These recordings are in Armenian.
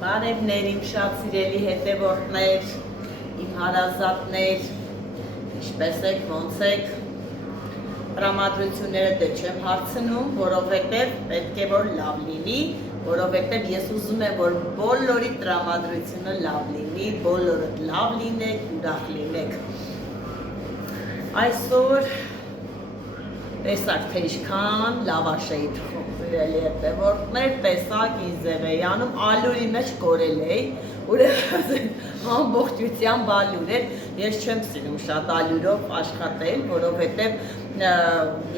Բարևներ իմ շատ սիրելի հետևորդներ, իմ հարազատներ, ինչպես եք, ոնց եք, տրամադրությունները դե չեմ հարցնում, որովհետև պետք է որ լավ լինի, որովհետև ես ուզում եմ, որ բոլորի տրամադրությունը լավ լինի, բոլորը լավ լինեք, ուրախ լինեք։ Այսօր տեսակ թե ինչքան լավաշ էի թխում, սիրելի հետևորդներ, տեսակ ինձ ձև էի անում, ալյուրի մեջ կորել էի, ուրեմն ամբողջությամբ ալյուր էր, ես չեմ սիրում շատ ալյուրով աշխատել, որովհետև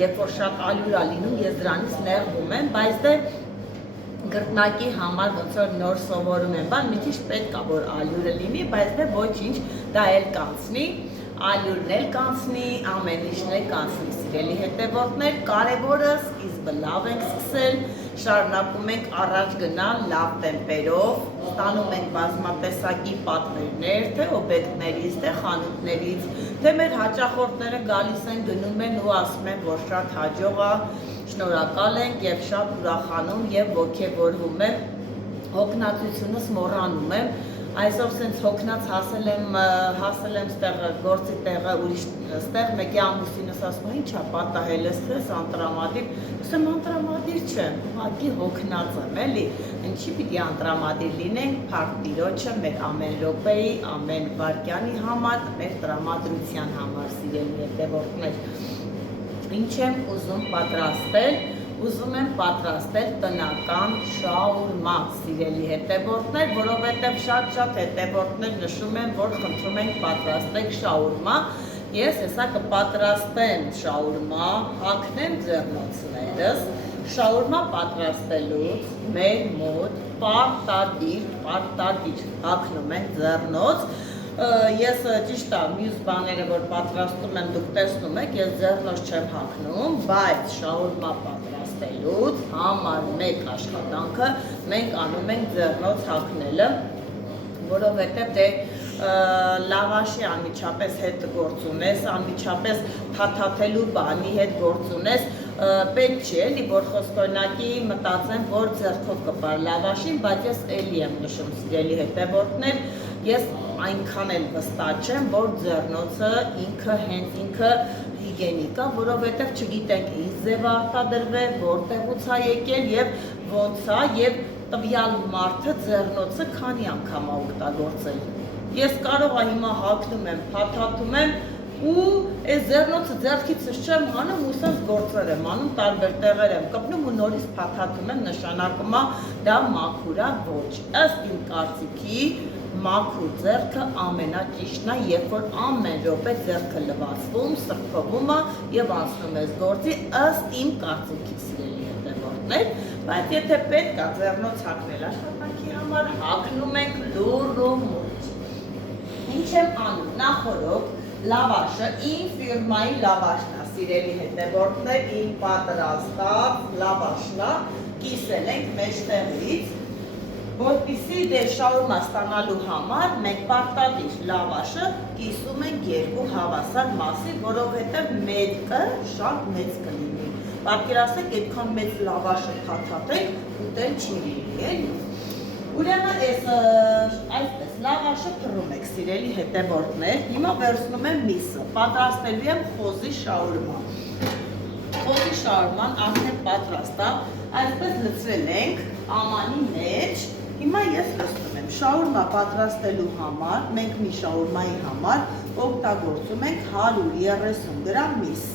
երբ որ շատ ալյուր ա լինում, ես դրանից նեղվում եմ, բայց դե գրտնակի համար ոնց որ նոր սովորում եմ, բան մի քիչ պետք է որ ալյուրը լինի, բայց դե ոչինչ, դա էլ կանցնի, ալյուրն էլ կանցնի, ամեն ինչն էլ կանցնի, սիրելի հետևորդներ, կարևորը սկիզբը լավ ենք սկսել, շարունակում ենք առաջ գնալ լավ տեմպերով, ստանում ենք բազմատեսակի պատվերներ, թե օբյեկտներից, թե խանութներից, թե մեր հաճախորդները գալիս են, գնում են ու ասում են, որ շատ հաջող է, շնորհակալ ենք եւ շատ ուրախանում եւ ոգեվորվում եմ, հոգնածությունս մոռանում եմ, այսօր սենց հոգնած հասել եմ ստեղ գործի տեղը ուրիշ ստեղ մեկի ամուսինս ասում է, ի՞նչ է պատահել ես, քեզ անտրամադիր, ասում եմ անտրամադիր չեմ, ուղղակի հոգնած եմ, էլի, ինչի պիտի անտրամադիր լինենք, փառք Տիրոջը մեր ամեն րոպեի, ամեն վայրկյանի համար, մեր տրամադրության համար, սիրելի հետևորդներ։ Ինչ եմ ուզում պատրաստել, ուզում եմ պատրաստել տնական շաուրմա, սիրելի հետևորդներ, որովհետև շատ հետևորդներ նշում են, որ խնդրում ենք պատրաստեք շաուրմա, ես հեսա կպատրաստեմ շաուրմա, հագնեմ ձեռնոցներս, շաուրմա պատրաստելուց մեր մոտ պարտադիր հագնում ենք ձեռնոց, ես ճիշտ է, մյուս բաները, որ պատրաստում եմ, դուք տեսնում եք, ես ձեռնոց չեմ հագնում, բայց շաուրմա պատրաստելուց համար մեկ աշխատանքը մենք անում ենք ձեռնոց հագնելը, որովհետև դե լավաշի անմիջապես հետ գործ ունես, անմիջապես փաթաթելու բանի հետ գործ ունես, պետք չի էլի, որ խոսքօրինակի մտածեմ, որ ձեռքով կպար լավաշին, բայց ես էլի եմ նշում, սիրելի հետևորդներ, ես այնքան էլ վստահ չեմ, որ ձեռնոցը հենց ինքը հիգիենիկ է, որովհետև չգիտենք ինչ ձև արտադրվել, որտեղից է եկել եւ ոնց է եւ տվյալ մարդը ձեռնոցը քանի անգամ է օգտագործել։ Ես կարող եմ հիմա հագնում եմ, փաթաթում եմ ու այս ձեռնոցը ձեռքիցս չեմ անում ու սենց գործեր եմ անում, տարբեր տեղեր եմ կպնում ու նորից փաթաթում եմ, նշանակում է դա մաքուր է, ոչ։ Ըստ իմ կարծիքի մաքուր ձեռքը ամենաճիշտն է, երբ որ ամեն րոպե ձեռքը լվացվում, սրբվում է եւ անցնում ես գործի, ըստ իմ կարծիքի, սիրելի հետևորդներ, բայց եթե պետք է ձեռնոց հագնել աշխատանքի համար, հագնում ենք լուռ ու մոտ։ Ինչ եմ անում, նախորդ լավաշը իմ ֆիրմայի լավաշն է, սիրելի հետևորդներ, իմ պատրաստած լավաշն է, կիսել ենք մեջտեղից, որպեսզի դե շաուրմա ստանալու համար մենք պարտադիր լավաշը կիսում ենք երկու հավասար մասի, որովհետև մեկը շատ մեծ կլինի։ Պատկերացրեք, այդքան մեծ լավաշը փաթաթեք, ուտել չի լինի, էլի։ Ուրեմն այսպես լավաշը փռում եք, սիրելի հետևորդներ, հիմա վերցնում եմ միսը, պատրաստելու եմ խոզի շաուրմա։ Խոզի շաուրման արդեն պատրաստ է, այսպես լցրել ենք ամանի մեջ, հիմա ես լցնում եմ շաուրմա պատրաստելու համար, մենք մի շաուրմայի համար օգտագործում ենք 130 գրամ միս։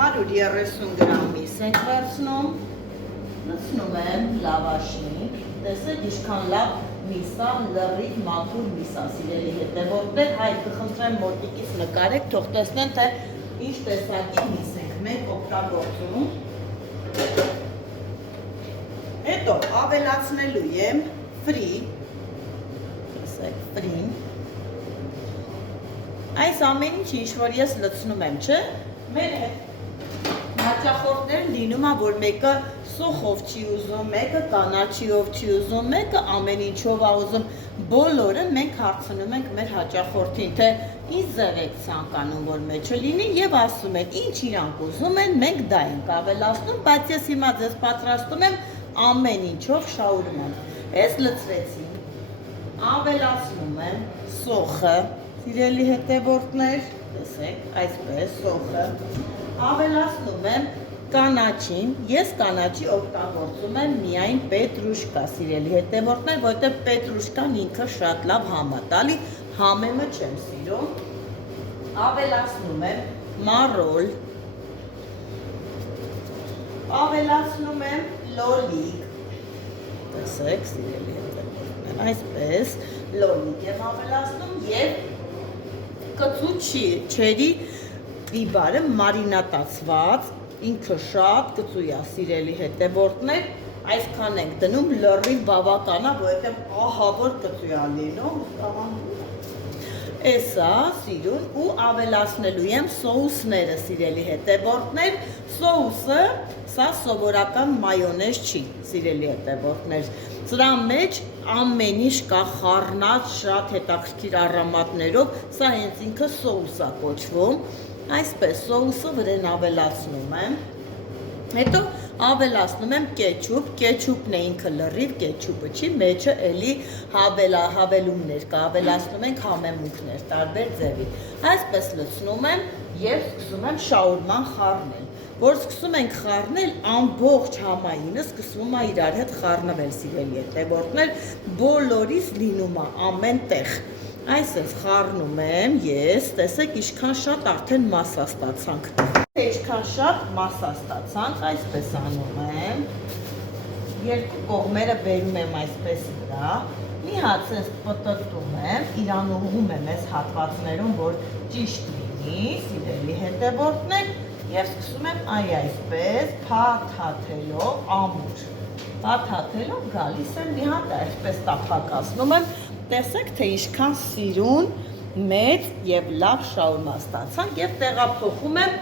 130 գրամ միս ենք վերցնում, լցնում եմ լավաշին, տեսեք ինչքան լավ միսա, լրիվ մաքուր միսա, սիրելի հետևորդներ, հայ կխնդրեմ մոտիկից նկարեք, թող տեսնեն, թե ինչ տեսակի միս ենք մենք օգտագործում։ Հետո ավելացնելու եմ ֆրի, տեսեք ֆրին, այս ամեն ինչ որ ես լցնում եմ, չէ, մեր հաճախորդները լինում է, որ մեկը սոխով չի ուզում, մեկը կանաչիով չի ուզում, մեկը ամեն ինչով է ուզում, բոլորը մենք հարցնում ենք մեր հաճախորդին, թե ինչ ձև եք ցանկանում, որ մեջը լինի եւ ասում են, ինչ իրանք ուզում են, մենք դա ենք ավելացնում, բայց ես հիմա ձեզ պատրաստում եմ ամեն ինչով շաուրման։ Ես լցրեցին, ավելացնում եմ սոխը, սիրելի հետևորդներ, տեսեք, այսպես սոխը, ավելացնում եմ կանաչին, ես կանաչի օգտագործում եմ միայն պետրուշկա, սիրելի հետևորդներ, որտեղ պետրուշկան ինքը շատ լավ համ է տալի, համեմը չեմ սիրում, ավելացնում եմ մարոլ, ավելացնում եմ լոլիկ, տեսեք, սիրելի հետևորդներ, այսպես լոլիկ եմ ավելացնում և կծու չերի բիբարը մարինատացված, ինքը շատ կծու է, սիրելի հետևորդներ, այսքան ենք դնում լրիվ բավական է, որովհետև ահավոր կծու է լինում, Էսա սիրուն ու ավելացնելու եմ սոուսները, սիրելի հետևորդներ, սոուսը սա սովորական մայոնեզ չի, սիրելի հետևորդներ, սրա մեջ ամեն ինչ կա խառնած շատ հետաքրքիր առամատներով, սա հենց ինքը սոուս է կոչվում, այսպես սոուսը վրան ավելացնում եմ, հետո ավելացնում եմ կեչուպ, կեչուպն է ինքը լրիվ, կեչուպը չի, մեջը էլի հավելումներ կա, ավելացնում ենք համեմունքներ, տարբեր ձևի, այսպես լցնում եմ և սկսում եմ շաուրման խառնել, որ սկսում ենք խառնել, ամբողջ համայինը սկսվում է իրար հետ խառնվել, սիրելի հետևորդներ, բոլորիս լինում է ամեն տեղ, այսպես խառնում եմ ես, տեսեք ինչքան շատ արդեն մասա ստացանք, ինչքան շատ մասա ստացանք, այսպես անում եմ, երկու կողմերը բերում եմ այսպես վրա, մի հատ ես պտտում եմ, իրան ուղղում եմ այս հատվածներում, որ ճիշտ լինի, սիրելի հետևորդներ, և սկսում եմ այսպես փաթաթելով ամուր, փաթաթելով գալիս եմ մի հատ այսպես տափակացնում եմ, տեսեք, թե ինչքան սիրուն, մեծ և լավ շաուրմա ստացանք և տեղափոխում եմ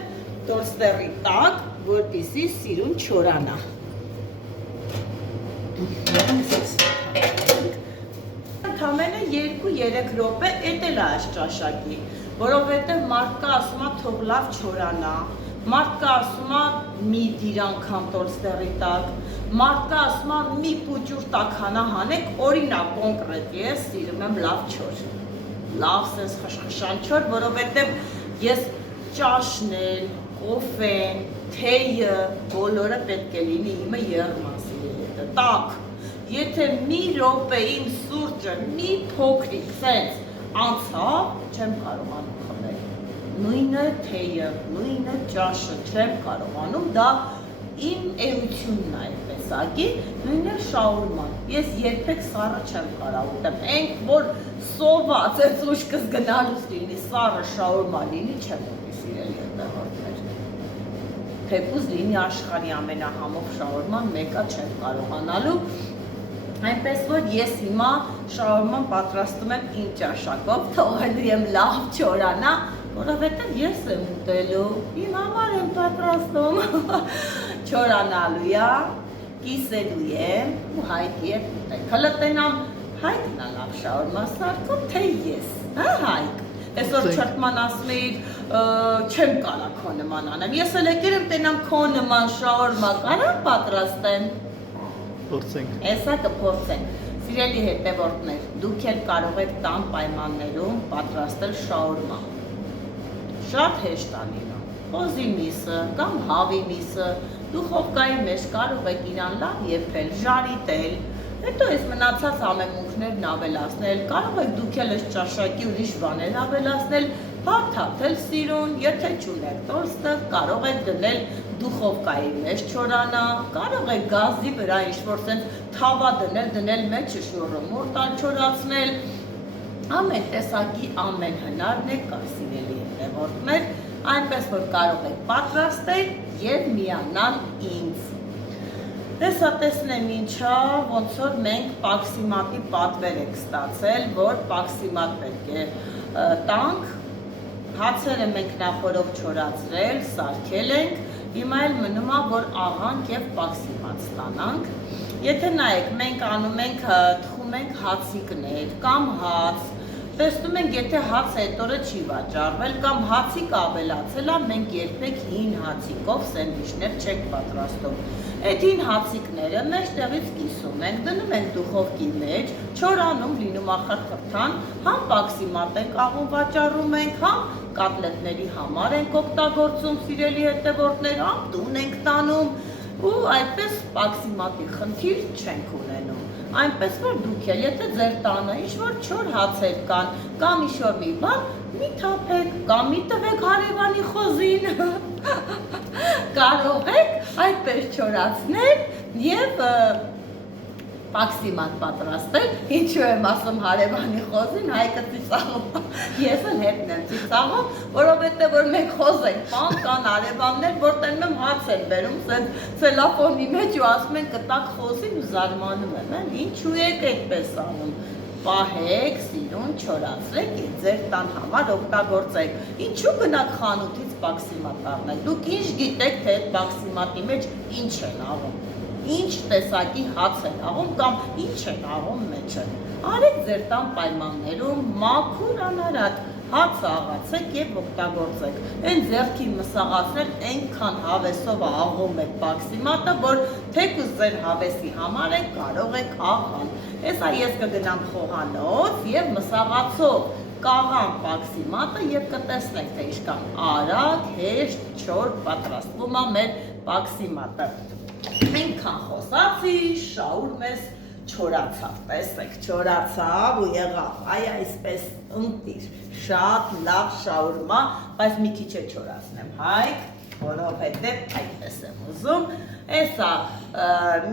տոստերի տակ, որպեսզի սիրուն չորանա։ Ընդամենը 2-3 րոպե էդ էլ է այս ճաշակի, որովհետև մարդկը ասում է թող լավ չորանա, մարդկը ասում է մի դիր անգամ տոստերի տակ, մարդկը ասում է մի պուճուր տաքանա հանեք, օրինակ կոնկրետ ես սիրում եմ լավ չոր, լավ սենց խշխշան չոր, որովհետև ես ճաշն էլ, կոֆեն, թեյը, բոլորը պետք է լինի իմը եռման սիրելի հետը, տակ, եթե մի րոպե իմ սուրճը, մի փոքրիկ սենց անցավ, չեմ կարողանում խմել, նույնը թեյը, նույնը ճաշը չեմ կարողանում, դա իմ էությունն է տեսակի, նույնն է շաուրման, ես երբեք սառը չեմ կարող ուտեմ, ենք որ սոված ես ուշկս գնալուց լինի, սառը շաուրմա լինի, չեմ ուտի սիրելի հետևորդներ, թեկուզ լինի աշխարհի ամենահամով շաուրման, մեկը չեմ կարողանալու, այնպես որ ես հիմա շաուրման պատրաստում եմ իմ ճաշակով, թողելու եմ լավ չորանա, որովհետև ես եմ ուտելու, իմ համար եմ պատրաստում, չորանալու է, կիսելու եմ ու հայքի եմ ուտել, հլը տենամ հայքն է լավ շաուրմա սարքում, թե ես, հայք, այսօր չրտման ասում էիր, չեմ կարա քո նման անեմ, ես էլ եկել եմ տենամ քո նման շաուրմա կարամ պատրաստեմ, Փորձենք։ Էսա կփորձենք, սիրելի հետևորդներ, դուք էլ կարող եք տան պայմաններում պատրաստել շաուրմա, շատ հեշտ է լինում, խոզի միսը կամ հավի միսը, դուխովկայի մեջ կարող եք իրան լավ եփել, ժարիտել, հետո այս մնացած համեմունքներն ավելացնել, կարող եք դուք էլ այս ճաշակի ուրիշ բաներ ավելացնել, փաթաթել սիրուն, եթե չունեք տոստը, կարող եք դնել դուխովկայի մեջ չորանա, կարող եք գազի վրա ինչ-որ սենց թավա դնել մեջը շնորհումուր տալ չորացնել, ամեն տեսակի ամեն հնարն է կա սիրելի հետևորդներ, այնպես որ կարող եք պատրաստել և միանալ ինձ։ Հեսա տեսնեմ ինչա, ոնց որ մենք պաքսիմատի պատվեր ենք ստացել, որ պաքսիմատ պետք է տանք, հացերը մենք նախորով չորացրել, սարքել ենք, հիմա էլ մնում է, որ աղանք և պաքսիմատ ստանանք, եթե նայեք, մենք անում ենք, թխում ենք հացիկներ կամ հաց, տեսնում ենք, եթե հաց այդ օրը չի վաճառվել կամ հացիկ ավելացել է, մենք երբեք հին հացիկով սենդվիչներ չենք պատրաստում։ Այդ հին հացիկները մեջտեղից կիսում ենք, դնում ենք դուխովկի մեջ, չորանում լինում ախրխրթան, համ պաքսիմատ ենք աղում վաճառում ենք, համ կոտլետների համար ենք օգտագործում, սիրելի հետևորդներ, համ տուն ենք տանում ու այդպես պաքսիմատի խնդիր չենք ունենում։ Այնպես որ դուք էլ, եթե ձեր տանը ինչ-որ չոր հացեր կան, կամ ինչ-որ մի բան, մի թափեք, կամ մի տվեք հարևանի խոզին, կարող եք այդպես չորացնել և պաքսիմատ պատրաստել, ինչու եմ ասում հարևանի խոզին, Հայկը ծիծաղում, ես էլ հետն եմ ծիծաղում, որովհետև որ մենք խոզ ենք պան, կան հարևաններ, որ տենում եմ հաց են բերում, սելոֆոնի մեջ ու ասում են կտակ խոզին ու զարմանում եմ, ինչու եք այդպես անում, պահեք, սիրուն, չորացրեք և ձեր տան համար օգտագործեք, ինչու գնաք խանութից պաքսիմատ առնեք, դուք ինչ գիտեք, թե այդ պաքսիմատի մեջ ինչ են աղում, ինչ տեսակի հաց են աղում կամ ինչ են աղում մեջը, արեք ձեր տան պայմաններում մաքուր անարատ հաց աղացեք և օգտագործեք, են ձեռքի մսաղացնել այնքան հավեսով աղում եք պաքսիմատը, որ թեկուզ ձեր հավեսի համար եք կարող եք աղալ, հեսա ես կգնամ խոհանոց և մսաղացով կաղամ պաքսիմատը և կտեսնեք, թե ինչքան արագ, հեշտ, չոր պատրաստվում է մեր պաքսիմատը։ Այնքան խոսացի, շաուր մեզ չորացավ, տեսեք, չորացավ ու եղավ, այ այսպես ընտիր, շատ լավ շաուրմա, բայց մի քիչ է չորացնեմ, Հայկ, որովհետև այդպես եմ ուզում, էսա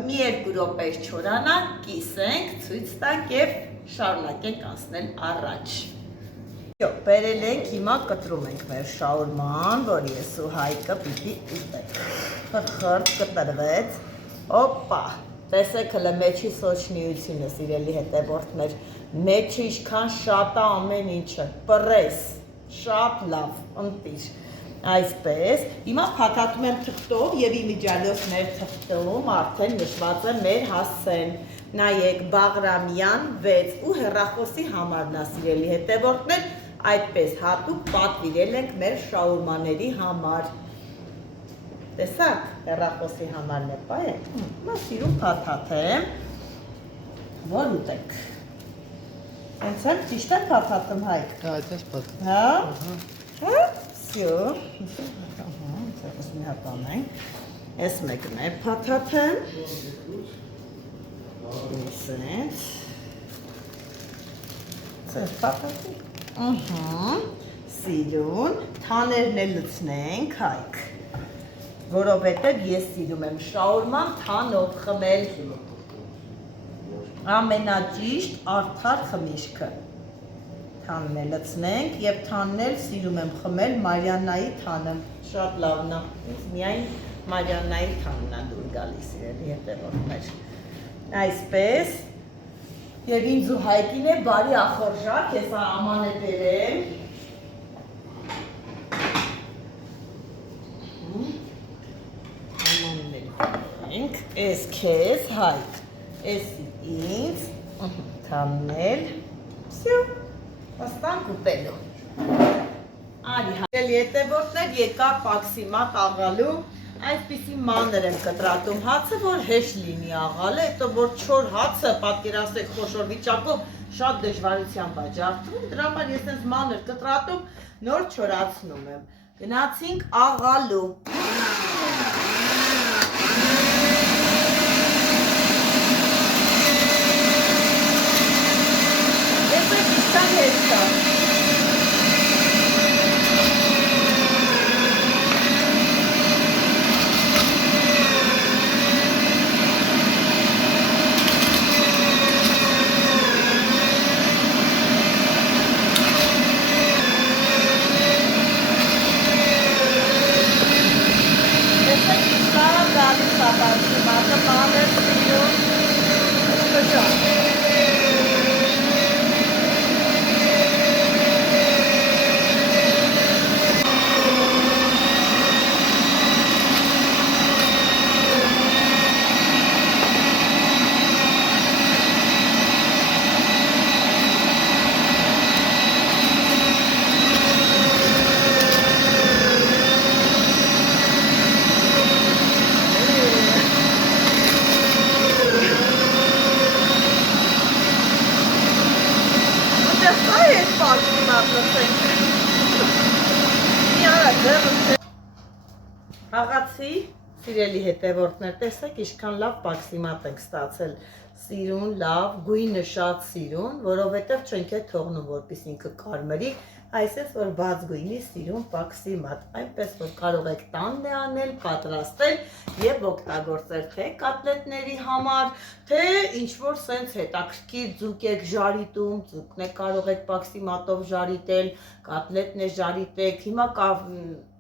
մի երկու րոպեից չորանա, կիսենք, ցույց տանք և շարունակենք անցնել առաջ։ Բերել ենք, հիմա կտրում ենք մեր շաուրման, որ ես ու Հայկը պիտի ուտենք, խրխրտ կտրվեց, օպա, տեսեք հլը մեջի սոչնիությունը, սիրելի հետևորդներ, մեջը ինչքան շատ է ամեն ինչը, պրես, շատ լավ, ընտիր, այսպես, հիմա փաթաթում եմ թղթով և իմիջիալոց մեր թղթում արդեն նշված է մեր հասցեն, նայեք Բաղրամյան 6 ու հեռախոսի համարն է, սիրելի հետևորդներ, այդպես հատուկ պատվիրել ենք մեր շաուրմաների համար, տեսակ, հեռախոսի համարն է պայեք, մա սիրում փաթաթեմ, որ ուտեք, հենց եմ ճիշտ եմ փաթաթում Հայկ, այդպես փաթաթ, հա, սյո, մի հատ անենք, ես մեկն է փաթաթեմ, իսենց, ծեր փաթաթի, սիրուն, թաներն է լցնենք Հայկ, որովհետև ես սիրում եմ շաուրման թանով խմել, ամենաճիշտ արդար խմիչքը, թանն է լցնենք և թանն էլ սիրում եմ խմել Մարիաննայի թանը, շատ լավն է, միայն Մարիաննայի թանն է դուր գալիս սիրելի հետևորդներ, այսպես, և ինձ ու Հայկին է բարի ախորժակ, ես աման է բերեմ, Ես քեզ, Հայկ, ես ինձ, թամնել, սյո, հաստանք ուտելու։ Արի Հայկ, հետևորդներ եկա պաքսիմատ աղալու, այսպիսի մանր եմ կտրատում հացը, որ հեշտ լինի աղալը, հետո որ չոր հացը, պատկերացրեք խոշոր վիճակով, շատ դժվարությամբ է ջարդվում, դրա համար ես այս մանր կտրատում, նոր չորացնում եմ։ Գնացինք աղալու։ Ես այդ պակսի մատնենք։ Մի արա ձեռը Աղացի, սիրելի հետևորդներ, տեսեք ինչքան լավ պաքսիմատ ենք ստացել, սիրուն, լավ, գույնը շատ սիրուն, որովհետև չենք է թողնում, որպես ինքը կարմրի, այսպես որ բաց գույնի սիրուն պաքսիմատ, այնպես որ կարող եք տանն է անել, պատրաստել և օգտագործել թե կատլետների համար, թե ինչ-որ սենց հետաքրքիր ձուկ եք ժարիտում, ձուկն եք կարող եք պաքսիմատով ժարիտել, կատլետն է ժարիտեք, հիմա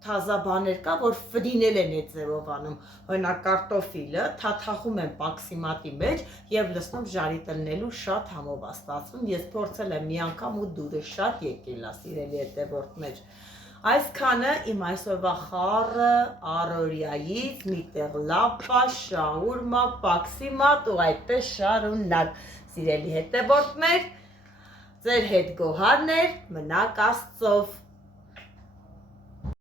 թազա բաներ կա, որ ֆրինել են այդ ձևով անում, օրինակ կարտոֆիլը թաթախում են պաքսիմատի մեջ և լցնում ժարիտելնելու շատ համով է ստացվում, ես փորձել եմ մի անգամ ու դուրը շատ եկել է, սիրելի հետևորդներ։ Այսքանը իմ այսօրվա խառը առօրյայից, միտեղ լապա, շաուրմա, պաքսիմատ ու այդպես շարունակ, սիրելի հետևորդներ, ձեր հետ գոհարներ, մնաք Աստծով։